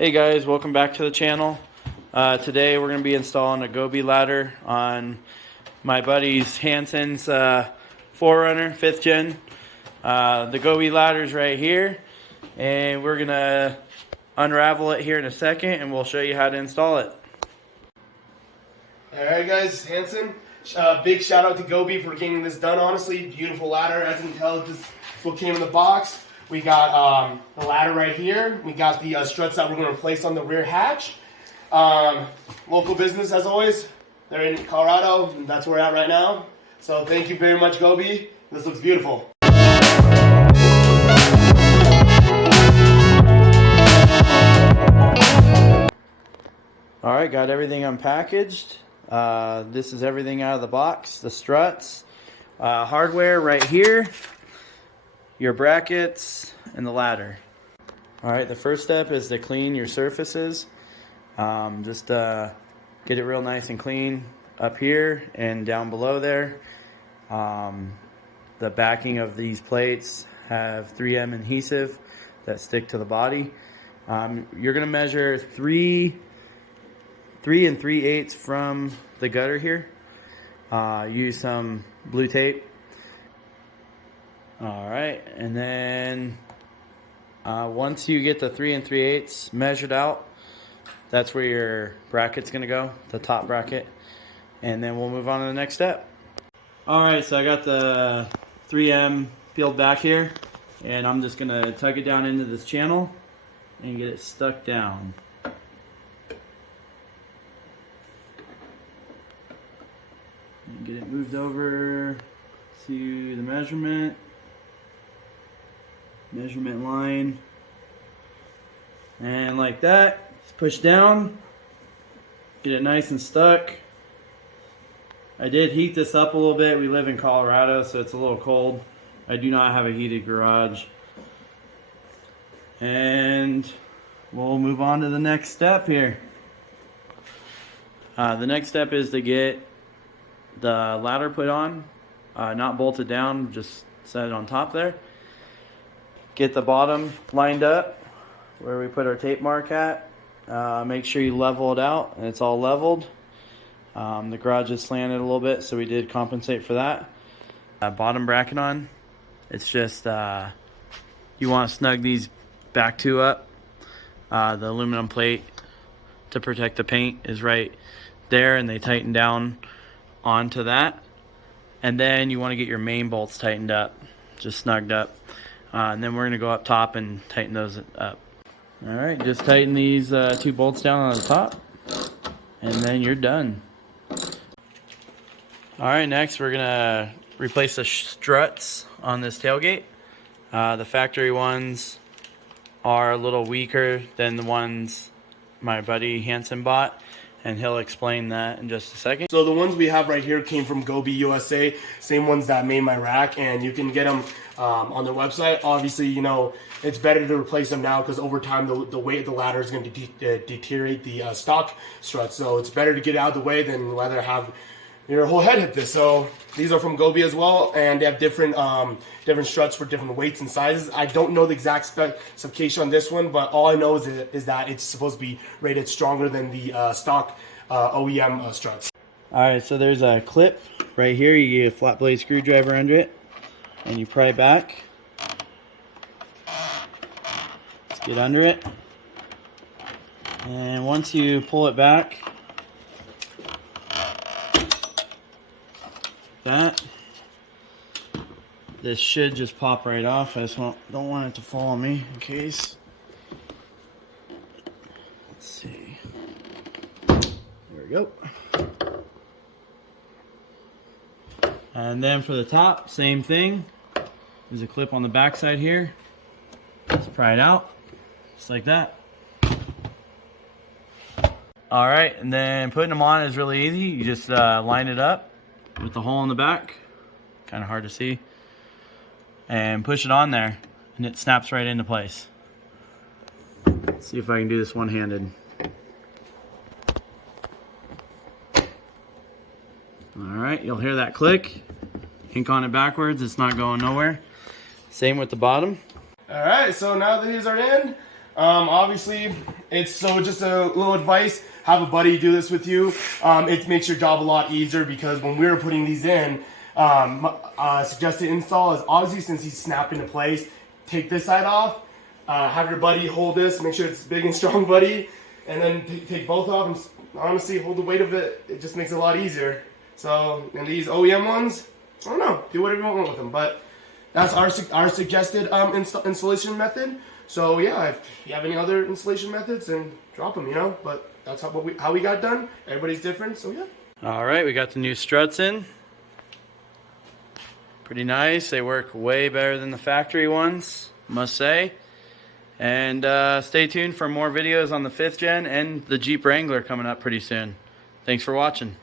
Hey guys, welcome back to the channel. Today we're going to be installing a Gobi ladder on my buddy's Hanson's 4Runner 5th gen. The Gobi ladder's right here, and we're going to unravel it here in a second and we'll show you how to install it. Alright guys, Hanson. Big shout out to Gobi for getting this done, honestly. Beautiful ladder. As you can tell, this is what came in the box. We got the ladder right here. We got the struts that we're going to replace on the rear hatch. Local business as always. They're in Colorado, and that's where we're at right now. So thank you very much, Gobi. This looks beautiful. Alright, got everything unpackaged. This is everything out of the box. The struts, hardware right here, your brackets, and the ladder. Alright, the first step is to clean your surfaces. Just get it real nice and clean up here and down below there. The backing of these plates have 3M adhesive that stick to the body. You're going to measure 3 3/8 from the gutter here. Use some blue tape. Alright, and then once you get the 3 3/8 measured out, that's where your bracket's going to go, the top bracket. And then we'll move on to the next step. Alright, so I got the 3M peeled back here, and I'm just going to tug it down into this channel and get it stuck down. And get it moved over to the measurement line, and like that, just push down, get it nice and stuck. I did heat this up a little bit. We live in Colorado, so it's a little cold. I do not have a heated garage. And we'll move on to the next step here. The next step is to get the ladder put on, not bolted down, just set it on top there. Get the bottom lined up where we put our tape mark at. Make sure you level it out and it's all leveled. The garage is slanted a little bit, so we did compensate for that. Bottom bracket on. It's just you want to snug these back two up. The aluminum plate to protect the paint is right there, and they tighten down onto that. And then you want to get your main bolts tightened up, just snugged up. And then we're going to go up top and tighten those up. Alright, just tighten these 2 bolts down on the top, and then you're done. Alright, next we're going to replace the struts on this tailgate. The factory ones are a little weaker than the ones my buddy Hanson bought, and he'll explain that in just a second. So the ones we have right here came from Gobi, USA. Same ones that made my rack, and you can get them on their website. Obviously, you know, it's better to replace them now because over time the weight of the ladder is going to deteriorate the stock struts. So it's better to get it out of the way than rather have your whole head hit this. So these are from Gobi as well, and they have different struts for different weights and sizes. I don't know the exact specification on this one, but all I know is that it's supposed to be rated stronger than the stock OEM struts. Alright, so there's a clip right here. You get a flat blade screwdriver under it, and you pry back. Just get under it. And once you pull it back, that, this should just pop right off. I just don't want it to fall on me in case. Let's see. There we go. And then for the top, same thing. There's a clip on the back side here. Just pry it out, just like that. Alright, and then putting them on is really easy. You just line it up with the hole in the back, kind of hard to see, and push it on there, and it snaps right into place. Let's see if I can do this one-handed. Alright, you'll hear that click. Ink on it backwards, it's not going nowhere. Same with the bottom. Alright, so now that these are in, Obviously, it's just a little advice. Have a buddy do this with you. It makes your job a lot easier because when we were putting these in, suggested install is obviously since he's snapped into place, take this side off, have your buddy hold this, make sure it's big and strong, buddy, and then take both off and honestly hold the weight of it. It just makes it a lot easier. So, and these OEM ones, I don't know, do whatever you want with them, but that's our suggested installation method. So yeah, if you have any other installation methods, then drop them, you know. But that's how we got done. Everybody's different, so yeah. All right, we got the new struts in. Pretty nice. They work way better than the factory ones, must say. And stay tuned for more videos on the 5th gen and the Jeep Wrangler coming up pretty soon. Thanks for watching.